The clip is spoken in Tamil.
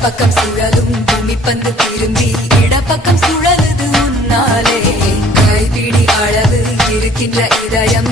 பக்கம் சுழலும் பூமி பந்து திரும்பி இடப்பக்கம் சுழலுது உன்னாலே கைப்பிடி அளவு இருக்கின்ற இதயம்